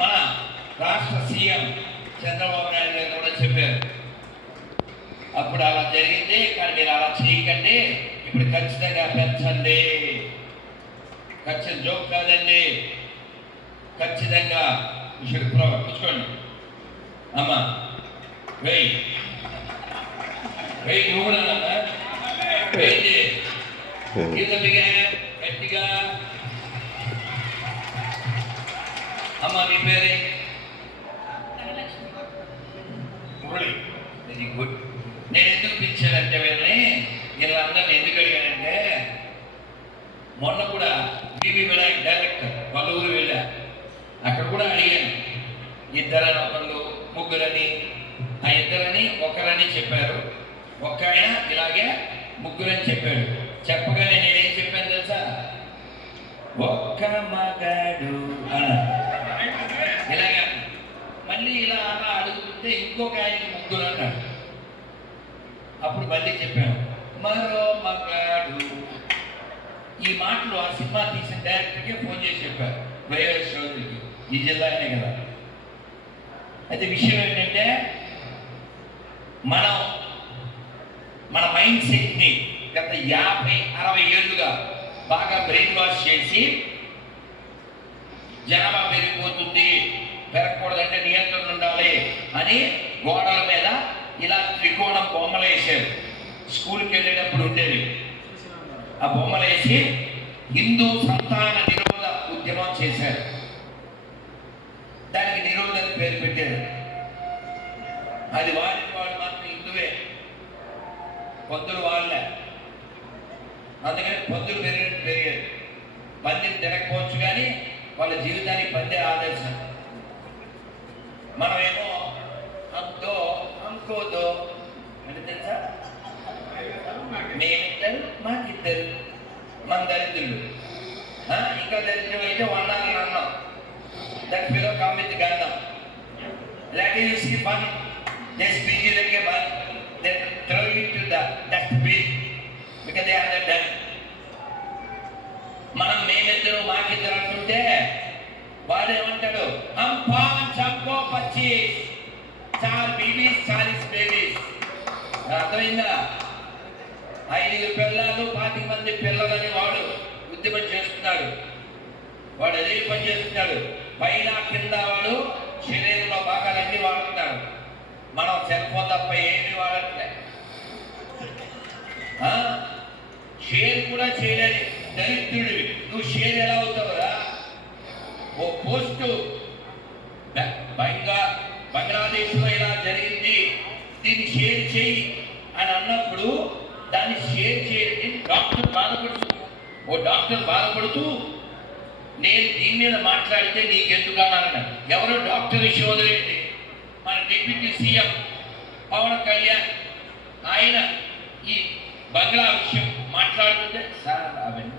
మన రాష్ట్ర సీఎం చంద్రబాబు నాయుడు గారు కూడా చెప్పారు. అప్పుడు అలా జరిగింది, కానీ మీరు అలా చేయకండి, ఇప్పుడు ఖచ్చితంగా పెంచండి. ఖచ్చితంగా జోక్ కాదండి, ఖచ్చితంగా కూర్చోండి అమ్మా. వెయ్యి వెయ్యి నువ్వు కూడా వెయ్యి గట్టిగా. అమ్మ మీ పేరే? మురళి. Very good. నేను ఎందుకు పిలిచానంటే వీళ్ళని వీళ్ళందరినీ ఎందుకు అడిగానంటే, మొన్న కూడా బీబీ వినాయక్ డైరెక్టర్ వాళ్ళ ఊరు వెళ్ళా, అక్కడ కూడా అడిగాను. ఇద్దరని ఒకళ్ళు, ముగ్గురని, ఆ ఇద్దరని ఒకరని చెప్పారు. ఒక్క ఆయన ఇలాగే ముగ్గురని చెప్పాడు. చెప్పగానే నేనేం చెప్పాను తెలుసా? ఒక్క మగాడు అన్నా. ఇలాగా మళ్ళీ ఇలా అలా అడుగుతుంటే ఇంకొక ఆయనకి ముగ్గురు అన్నాడు. అప్పుడు మళ్ళీ చెప్పాను మరో మగాడు. ఈ మాటలు ఆ సినిమా తీసిన డైరెక్టర్కి ఫోన్ చేసి చెప్పారు, వైఎస్ చౌదరికి, ఈ జిల్లానే కదా. అయితే విషయం ఏంటంటే, మన మైండ్ సెట్ని గత 50-60 ఏళ్ళుగా బాగా బ్రెయిన్ వాష్ చేసి, జనాభా పెరిగిపోతుంది, పెరగకూడదంటే నియంత్రణ ఉండాలి అని గోడల మీద ఇలా త్రికోణం బొమ్మలు వేసారు. స్కూల్కి వెళ్ళేటప్పుడు ఉండేవి ఆ బొమ్మలు వేసి హిందూ సంతాన నిరోధ ఉద్యమం చేశారు. దానికి నిరోధన పేరు పెట్టారు. అది వాడిని వాడు మాత్రం హిందువే, పొద్దులు వాళ్ళే. అందుకని పొద్దులు పెరిగారు. పందెం తినకపోవచ్చు కానీ వాళ్ళ జీవితానికి పందే ఆదర్శం. మనమేమో అంతో అంకోదో అంటే తెలుసా, మేమిద్దరు మాకిద్దరు, మన దరిద్రులు. ఇంకా దరిద్రం అయితే వండాలని అన్నాం, దట్ ఫిలో కమ్ విత్ గంధం. Let you see fun, just bring it like a bun, then throw it to the dustbin because they are the done. మనం మేమిద్దరు మాకిద్దరు అంటుంటే వాడు ఏమంటాడు, హమ్ 5 हमको 25, 4 బీబీస్ 40 బేబీస్. అర్థమైందా? 5 పిల్లలు 20 మంది పిల్లలని వాడు ఉద్యమం చేస్తున్నాడు. వాడు అదే పని చేస్తున్నాడు. పైన కింద వాడు శరీరంలో భాగాలన్నీ వాడుతున్నాడు. మనం సెల్ ఫోన్ తప్ప ఏమి వాడట్లే. షేర్ కూడా చేయలేని దరిద్రుడివి నువ్వు షేర్ ఎలా అవుతావురా? ఓ పోస్టు బంగ్లాదేశ్లో ఇలా జరిగింది, దీన్ని షేర్ చేయి అని అన్నప్పుడు దాన్ని షేర్ చేయడానికి డాక్టర్ బాధపడుతూ నేను దీని మీద మాట్లాడితే నీకెందుకు అన్నారన్న. ఎవరో డాక్టర్ విషయం వదిలేండి, మన డిప్యూటీ సీఎం పవన్ కళ్యాణ్ ఆయన ఈ బంగ్లా విషయం మాట్లాడుతుంటే, సార్ అవన్నీ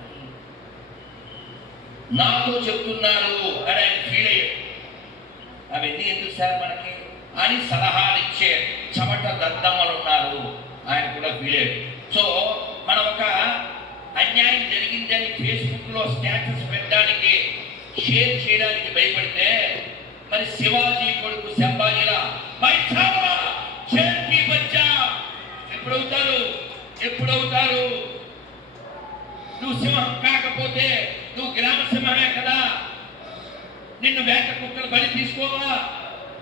నాతో చెప్తున్నారు అని ఆయన ఫీల్ అయ్యాడు. అవన్నీ ఎందుకు సార్ మనకి అని సలహాలు ఇచ్చే చెమట దద్దమ్మలు ఉన్నారు, ఆయన కూడా ఫీల్ అయ్యాడు. సో మనం ఒక అన్యాయం జరిగిందని ఫేస్బుక్లో స్టేటస్ పెట్టడానికి, షేర్ చేయడానికి భయపడితే, మరి శివాజీ కొడుకు సంభాజీలా ఎప్పుడవుతారు? నువ్వు సింహం కాకపోతే నువ్వు గ్రామ సింహమే కదా. నిన్ను వేట కుక్కలు బలి తీసుకోవా?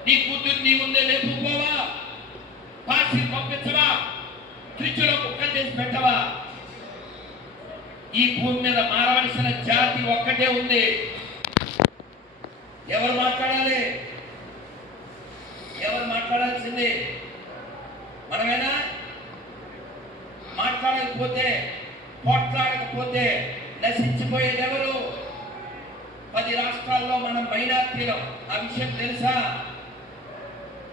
నీ కూతురు నీ ముందే లేపుకోవా? పాసి పంపించవా? ఫ్రిడ్జ్లో కుక్కలు చేసి పెట్టవా? ఈ భూమి మీద మారవలసిన జాతి ఒక్కటే ఉంది. ఎవరు మాట్లాడాలి? ఎవరు మాట్లాడాల్సింది? మనమేనా? మాట్లాడకపోతే, పోట్లాడకపోతే నశించిపోయేది ఎవరు? 10 రాష్ట్రాల్లో మనం మైనార్టీలో. ఆ విషయం తెలుసా?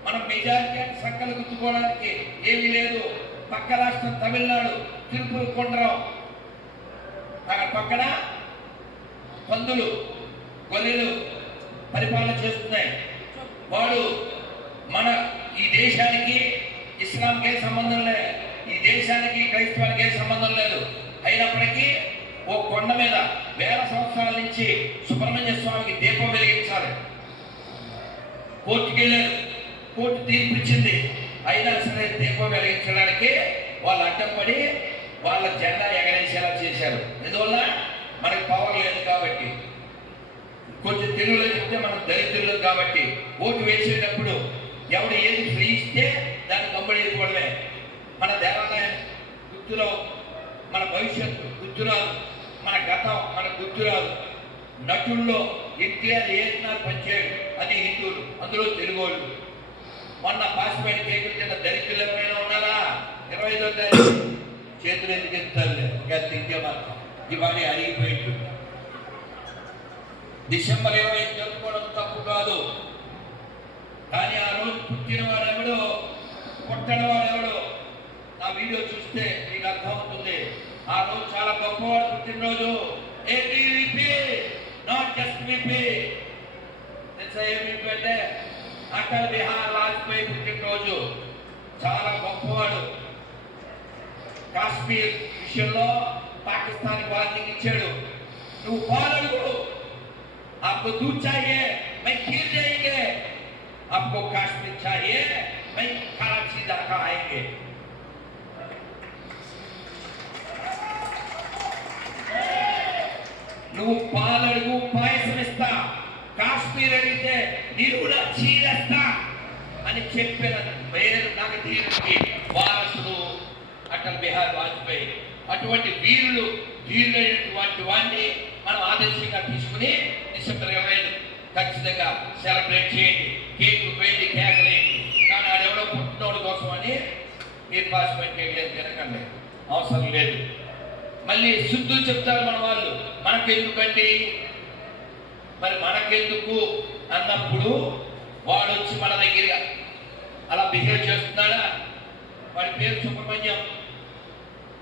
మనం మెజారిటీ అని సంకలు గుర్తుకోవడానికి ఏమీ లేదు. పక్క రాష్ట్రం తమిళనాడు, తిరుపతి కొండరావు, అక్కడ పక్కన పందులు గొర్రెలు పరిపాలన చేస్తున్నాయి. వాడు మన ఈ దేశానికి ఇస్లాంకి ఏ సంబంధం లేదు, ఈ దేశానికి క్రైస్తవానికి ఏ సంబంధం లేదు. అయినప్పటికీ ఓ కొండ మీద 1000 సంవత్సరాల నుంచి సుబ్రహ్మణ్య స్వామికి దీపం వెలిగించాలి. కోర్టుకి వెళ్ళారు. కోర్టు తీర్పు ఇచ్చింది. అయినా సరే దీపం వెలిగించడానికి వాళ్ళు అడ్డం పడి వాళ్ళ జెండా ఎగరేసేలా చేశారు. ఎందువల్ల మనకు పవర్ లేదు కాబట్టి. కొంచెం తెలుగులో చెప్తే మనం దరిద్రులు కాబట్టి ఓటు వేసేటప్పుడు ఎవడు ఏది ఫ్రీ ఇస్తే దాన్ని కమ్మడేసుకోవడమే. మన దేవాలయం గుర్తులో మన భవిష్యత్తు గుర్తురాదు, మన గతం మన గుర్తురాదు. నటుల్లో ఎన్టీఆర్ ఏనాడు పనిచేయడు, అది హిందువులు, అందులో తెలుగోళ్ళు. మొన్న పాసిపోయిన కేకులు తిన్న దరిద్రులు ఎవరైనా ఉన్నారా? 25వ తారీఖు చేతులు ఎందుకు ఎత్తారు? ఇంకా తింటే మాత్రం ఈ బాడీ అరిగిపోయింది. డిసెంబర్ 25 జరుపుకోవడం తప్పు కాదు, కానీ ఆ రోజు పుట్టినవాడెవడో పుట్టనివాడెవడో నా వీడియో చూస్తే మీకు అర్థమవుతుంది. ఆ రోజు చాలా గొప్పవాడు పుట్టినరోజు. AP not just VP. AP అంటే అటల్ బిహారీ వాజ్పేయి పుట్టినరోజు. చాలా గొప్పవాడు. కాశ్మీర్ విషయంలో పాకిస్తాన్ వార్నింగ్ ఇచ్చాడు. నువ్వు పాలడు, आपको दूध चाहिए मैं खीर देंगे, आपको कश्मीर चाहिए मैं कराची दाखा आएंगे. నువ్వు పాలడుగు పాయసం ఇస్తా, కాశ్మీర్ అడిగితే నేను కూడా చీరేస్తా అని చెప్పిన పేరు నాకు దీనికి వారసుడు అటల్ బిహారీ వాజ్పేయి. అటువంటి వీరులైనటువంటి వాడిని మనం ఆదర్శంగా తీసుకుని డిసెంబర్ 25 ఖచ్చితంగా సెలబ్రేట్ చేయండి. కేకులు పోయింది, కేకలేండి. కానీ ఆడెవడో పుట్టినోడు కోసం అని మీరు పాసిపోయిన కేకలేదు తినకండి, అవసరం లేదు. మళ్ళీ శుద్ధులు చెప్తారు మన వాళ్ళు. మనకెందుకండి? మరి మనకెందుకు అన్నప్పుడు వాడు వచ్చి మన దగ్గర అలా బిహేవ్ చేస్తున్నాడా? వాడి పేరు సుబ్రహ్మణ్యం.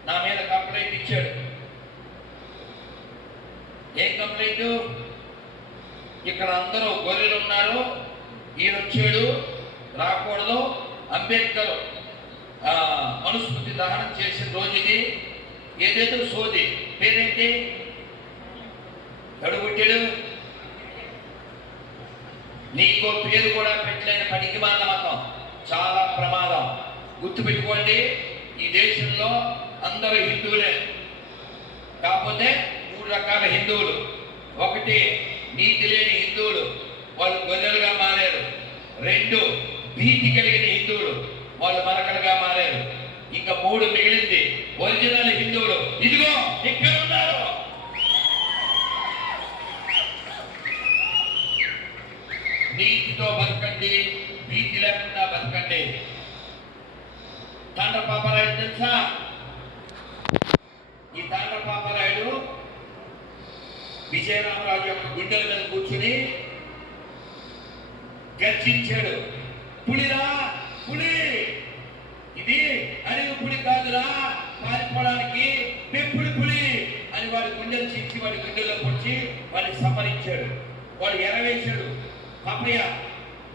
నా మీద కంప్లైంట్ ఇచ్చాడు. ఏం కంప్లైంట్? ఇక్కడ అందరూ గొర్రెలు ఉన్నారు, ఈయన వచ్చాడు, రాకూడదు. అంబేద్కర్ మనుస్మృతి దహనం చేసిన రోజు ఇది. ఏదేదో సోది. పేరేంటి? అడుగుట్టాడు. నీకో పేరు కూడా పెట్టలేని పనికి మాల మతం. చాలా ప్రమాదం. గుర్తుపెట్టుకోండి, ఈ దేశంలో అందరూ హిందువులే. కాకపోతే 3 రకాల హిందువులు. ఒకటి నీతి లేని హిందువులు, వాళ్ళు గొర్రెలుగా మారారు. 2 భీతి కలిగిన హిందువులు, వాళ్ళు మరకలుగా మారారు. ఇంకా 3 మిగిలింది ఒరిజినల్ హిందువులు. ఇదిగో ఇక్కడ ఉన్నారు. నీతితో బతకండి, భీతి లేకుండా బతకండి. తాండ్ర పాపారాయుడు తెలుసా? ఈ తాండ్ర పాపారాయుడు విజయరామరాజు యొక్క గుండెల మీద కూర్చుని గర్జించాడు. పులిరా పులి, ఇది అడవి పులి కాదురా, పారిపోవడానికి పెంపుడు పులి అని వాడి గుండెలు చించి వాడి గుండెల్లో పొడిచి వాడిని సంహరించాడు. వాడు ఎరవేశాడు. పాపయ్య,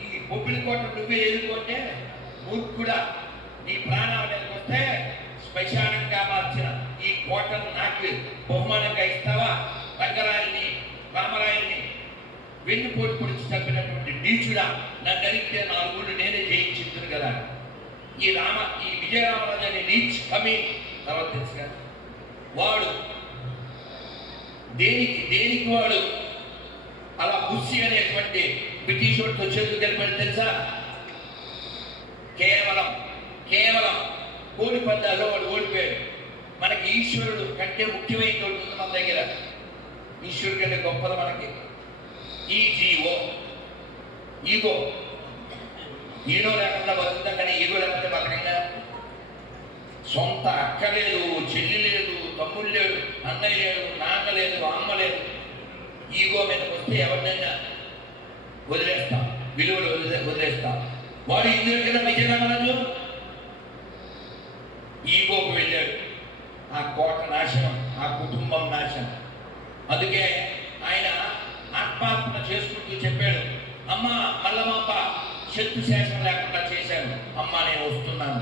ఈ బొబ్బిలి కోట నువ్వే ఎదుర్కొంటే మూర్ఖుడా, నీ ప్రాణాల మీదకి వస్తే శ్మశానంగా మార్చిన ఈ కోటను నాకు బహుమానంగా ఇస్తావా? రంగరాయల్ని రామరాయల్ని వెన్నుపోటు పొడిచి చంపినటువంటి నీచుడా, నన్ను అడిగితే 4 ఊళ్ళు నేనే జయించుతుంది కదా. ఈ విజయరామరాజు అనే నీచ్ కమి తర్వాత తెలుసు కదా. వాడు దేనికి వాడు అలా బుస్సి అనేటువంటి బ్రిటిష్ వాడితో చేతులు కలిపాడు తెలుసా? కేవలం కోడి పందాల్లో వాడు ఓడిపోయాడు. మనకి ఈశ్వరుడు కంటే ముఖ్యమైన తోడు ఉంది మన దగ్గర. ఈశ్వరుడు కంటే గొప్పది మనకి ఈగో లేకుండా బతుకుతాం, కానీ ఈగో లేకపోతే బతకంగా. సొంత అక్క లేదు, చెల్లి లేదు, తమ్ముడు లేడు, అన్నయ్య లేడు, నాన్న లేదు, అమ్మ లేదు. ఈగో మీదకి వస్తే ఎవరినైనా వదిలేస్తాం, విలువలు వదిలేస్తాం. వాడు ఇందులో కదా విజయరామరాజు ఈగోకు వెళ్ళాడు. ఆ కోట నాశనం, ఆ కుటుంబం నాశనం. అందుకే ఆయన ఆత్మార్పణ చేసుకుంటూ చెప్పాడు, అమ్మ మల్లమాంబ శత్రు శాసనం లేకుండా చేశాను, అమ్మ నేను వస్తున్నాను.